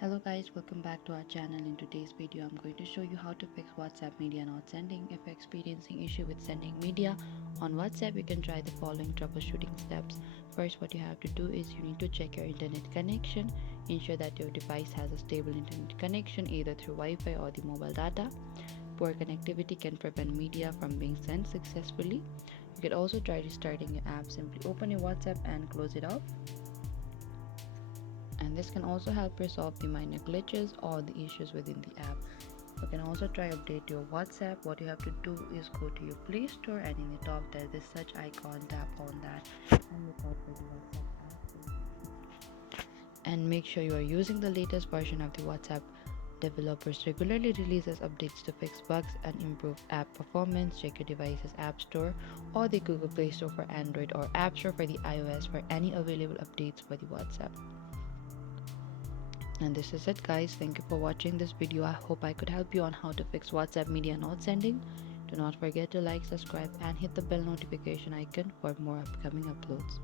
Hello guys, welcome back to our channel. In today's video I'm going to show you how to fix WhatsApp media not sending. If you're experiencing issue with sending media on WhatsApp, you can try the following troubleshooting steps. First, what you have to do is you need to check your internet connection. Ensure that your device has a stable internet connection either through Wi-Fi or the mobile data. Poor connectivity can prevent media from being sent successfully. You can also try restarting your app. Simply open your WhatsApp and close it off, and this can also help resolve the minor glitches or the issues within the app. You can also try update your WhatsApp. What you have to do is go to your Play Store, and in the top there's this search icon. Tap on that and look out for the WhatsApp app, and make sure you are using the latest version of the WhatsApp. Developers regularly releases updates to fix bugs and improve app performance. Check your device's App Store or the Google Play Store for Android or App Store for the iOS for any available updates for the WhatsApp. And this is it guys, thank you for watching this video. I hope I could help you on how to fix WhatsApp media not sending. Do not forget to like, subscribe and hit the bell notification icon for more upcoming uploads.